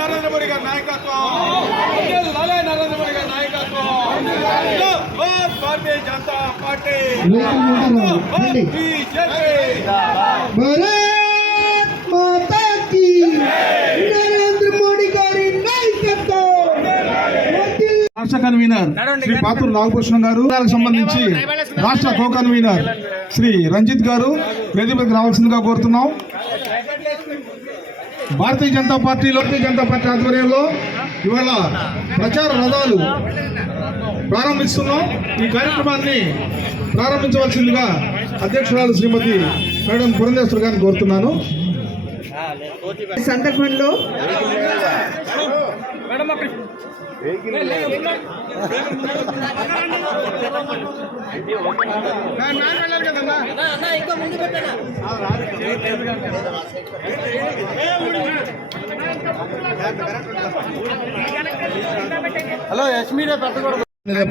నరేంద్ర మోడీ గారి నాయకత్వం నరేంద్ర మోడీ గారి నాయకత్వం భారతీయ జనతా పార్టీ బీజేపీ రాష్ట్ర కన్వీనర్ శ్రీ పాతూరు నాగభూషణం గారు సంబంధించి రాష్ట్ర కో కన్వీనర్ శ్రీ రంజిత్ గారు వేదికకు రావాల్సిందిగా కోరుతున్నాం. భారతీయ జనతా పార్టీ భారతీయ జనతా పార్టీ ఆధ్వర్యంలో ఇవాళ ప్రచార రథాలు ప్రారంభిస్తున్నాం. ఈ కార్యక్రమాన్ని ప్రారంభించవలసిందిగా అధ్యక్షురాలు శ్రీమతి మేడం పురంధేశ్వర్ గారిని కోరుతున్నాను. ఈ సందర్భంలో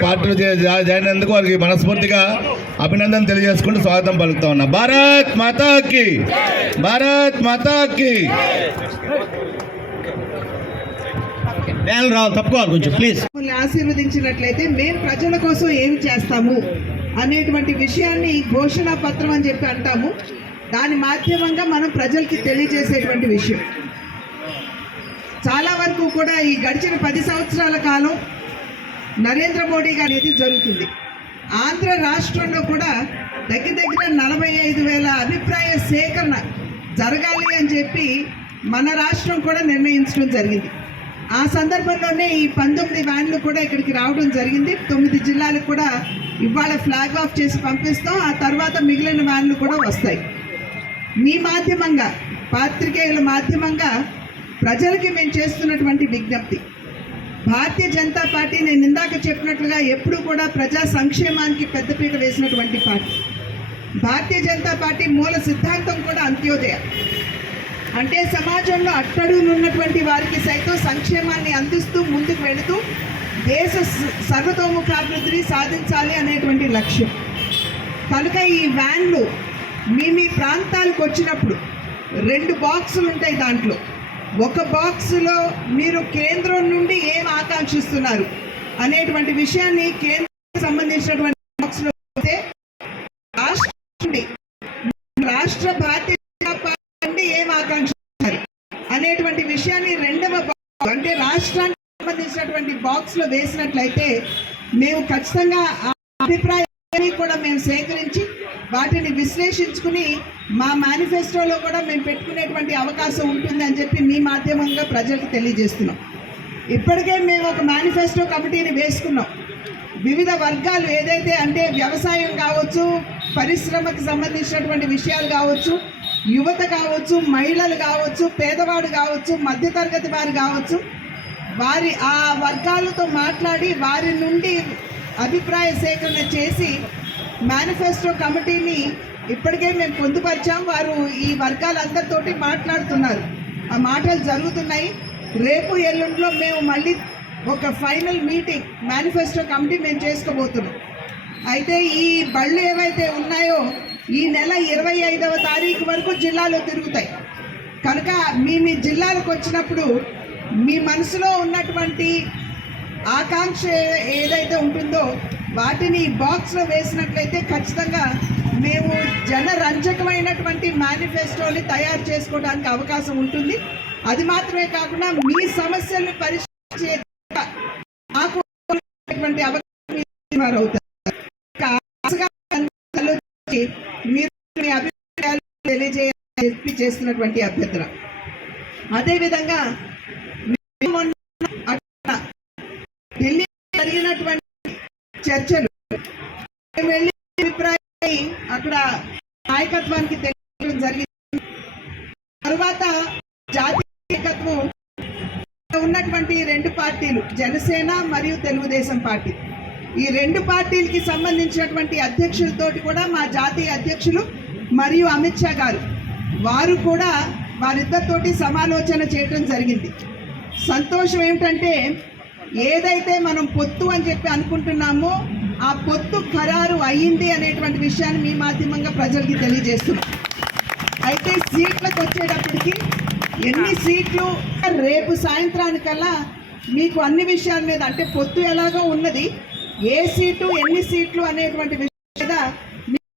పార్టీలో జా- జా- జాయిన్ అయినందుకు వారికి మనస్ఫూర్తిగా అభినందన తెలియజేసుకుంటూ స్వాగతం పలుకుతా ఉన్నా. భారత్ మాతాకి! భారత్ మాతాకి! రావాలి తప్పుకోవాలి కొంచెం ప్లీజ్ మిమ్మల్ని ఆశీర్వదించినట్లయితే మేము ప్రజల కోసం ఏం చేస్తాము అనేటువంటి విషయాన్ని ఘోషణ పత్రం అని చెప్పి అంటాము. దాని మాధ్యమంగా మనం ప్రజలకి తెలియజేసేటువంటి విషయం. చాలా వరకు కూడా ఈ గడిచిన పది సంవత్సరాల కాలం నరేంద్ర మోడీ గారి అనేది జరుగుతుంది. ఆంధ్ర రాష్ట్రంలో కూడా దగ్గర దగ్గర నలభై ఐదు వేల అభిప్రాయ సేకరణ జరగాలి అని చెప్పి మన రాష్ట్రం కూడా నిర్ణయించడం జరిగింది. ఆ సందర్భంలోనే ఈ పంతొమ్మిది వ్యాన్లు కూడా ఇక్కడికి రావడం జరిగింది. తొమ్మిది జిల్లాలకు కూడా ఇవాళ ఫ్లాగ్ ఆఫ్ చేసి పంపిస్తాం. ఆ తర్వాత మిగిలిన వ్యాన్లు కూడా వస్తాయి. మీ మాధ్యమంగా పాత్రికేయుల మాధ్యమంగా ప్రజలకి మేము చేస్తున్నటువంటి విజ్ఞప్తి. భారతీయ జనతా పార్టీ నేను ఇందాక చెప్పినట్లుగా ఎప్పుడూ కూడా ప్రజా సంక్షేమానికి పెద్దపీట వేసినటువంటి పార్టీ. భారతీయ జనతా పార్టీ మూల సిద్ధాంతం కూడా అంత్యోదయ. అంటే సమాజంలో అట్టడునున్నటువంటి వారికి సైతం సంక్షేమాన్ని అందిస్తూ ముందుకు వెళుతూ దేశ స- సర్వతోముఖాభివృద్ధిని సాధించాలి అనేటువంటి లక్ష్యం. కనుక ఈ వ్యాన్లు మీ మీ ప్రాంతాలకు వచ్చినప్పుడు రెండు బాక్సులు ఉంటాయి దాంట్లో. ఒక బాక్సులో మీరు కేంద్రం నుండి ఏం ఆకాంక్షిస్తున్నారు అనేటువంటి విషయాన్ని కేంద్రం సంబంధించినటువంటి బాక్స్లో అయితే రాష్ట్రం నుండి రాష్ట్ర భారతీయ జనతా పార్టీ నుండి ఏం ఆకాంక్షిస్తున్నారు అనేటువంటి విషయాన్ని రెండవ అంటే రాష్ట్రానికి సంబంధించినటువంటి బాక్స్లో వేసినట్లయితే మేము ఖచ్చితంగా ఆ అభిప్రాయాన్ని కూడా మేము సేకరించి వాటిని విశ్లేషించుకుని మా మేనిఫెస్టోలో కూడా మేము పెట్టుకునేటువంటి అవకాశం ఉంటుంది అని చెప్పి మీ మాధ్యమంగా ప్రజలకు తెలియజేస్తున్నాం. ఇప్పటికే మేము ఒక మేనిఫెస్టో కమిటీని వేసుకున్నాం. వివిధ వర్గాలు ఏదైతే అంటే వ్యవసాయం కావచ్చు పరిశ్రమకు సంబంధించినటువంటి విషయాలు కావచ్చు యువత కావచ్చు మహిళలు కావచ్చు పేదవాడు కావచ్చు మధ్యతరగతి వారు కావచ్చు వారి ఆ వర్గాలతో మాట్లాడి వారి నుండి అభిప్రాయ సేకరణ చేసి మేనిఫెస్టో కమిటీని ఇప్పటికే మేము పొందుపరిచాం. వారు ఈ వర్గాలందరితోటి మాట్లాడుతున్నారు. ఆ మాటలు జరుగుతున్నాయి. రేపు ఎల్లుండిలో మేము మళ్ళీ ఒక ఫైనల్ మీటింగ్ మేనిఫెస్టో కమిటీ మేము చేసుకోబోతున్నాం. అయితే ఈ బళ్ళు ఏవైతే ఉన్నాయో ఈ నెల ఇరవై ఐదవ తారీఖు వరకు జిల్లాలో తిరుగుతాయి. కనుక మీ మీ జిల్లాలకు వచ్చినప్పుడు మీ మనసులో ఉన్నటువంటి ఆకాంక్ష ఏదైతే ఉంటుందో వాటిని బాక్స్లో వేసినట్లయితే ఖచ్చితంగా మేము జనరంజకమైనటువంటి మేనిఫెస్టోని తయారు చేసుకోవడానికి అవకాశం ఉంటుంది. అది మాత్రమే కాకుండా మీ సమస్యలను పరిష్కరించే మాకు అవకాశం వారు అవుతారు చేస్తున్నటువంటి అభ్యర్థన అదేవిధంగా ఢిల్లీ జరిగినటువంటి చర్చలు వెళ్ళి అభిప్రాయాన్ని అక్కడ నాయకత్వానికి తెలియడం జరిగింది. తర్వాత జాతీయ నాయకత్వం ఉన్నటువంటి రెండు పార్టీలు జనసేన మరియు తెలుగుదేశం పార్టీ. ఈ రెండు పార్టీలకి సంబంధించినటువంటి అధ్యక్షులతోటి కూడా మా జాతీయ అధ్యక్షులు మరియు అమిత్ షా గారు వారు కూడా వారిద్దరితోటి సమాలోచన చేయటం జరిగింది. సంతోషం ఏమిటంటే ఏదైతే మనం పొత్తు అని చెప్పి అనుకుంటున్నామో ఆ పొత్తు ఖరారు అయ్యింది అనేటువంటి విషయాన్ని మీ మాధ్యమంగా ప్రజలకి తెలియజేస్తున్నాం. అయితే సీట్లకు వచ్చేటప్పటికి ఎన్ని సీట్లు? రేపు సాయంత్రానికల్లా మీకు అన్ని విషయాల మీద అంటే పొత్తు ఎలాగో ఉన్నది ఏ సీటు ఎన్ని సీట్లు అనేటువంటి విషయం మీద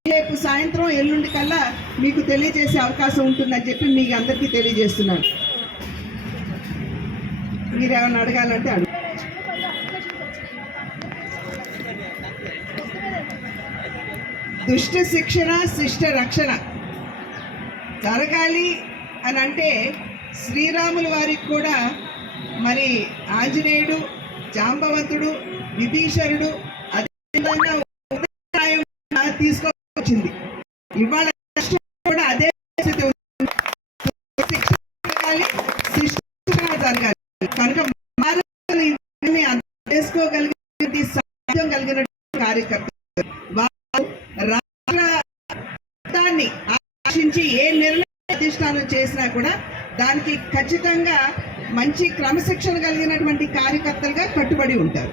రేపు సాయంత్రం ఎల్లుండి కల్లా మీకు తెలియజేసే అవకాశం ఉంటుందని చెప్పి మీకు అందరికీ తెలియజేస్తున్నాను. మీరు అడగాలంటే అడుగు. దుష్ట శిక్షణ శిష్ట రక్షణ. జరగాలి అని అంటే శ్రీరాముల వారికి కూడా మరి ఆంజనేయుడు జాంబవంతుడు విభీషణుడు ఇవాళ కూడా అదే పరిస్థితి ఉంది. శిక్షణ జరగాలి కనుక భారతీయులు సాధ్యం కలిగిన కార్యకర్తలు. వారు రాష్ట్రాన్ని ఆశించి ఏ నిర్ణయం అధిష్టానం చేసినా కూడా దానికి ఖచ్చితంగా మంచి క్రమశిక్షణ కలిగినటువంటి కార్యకర్తలుగా కట్టుబడి ఉంటారు.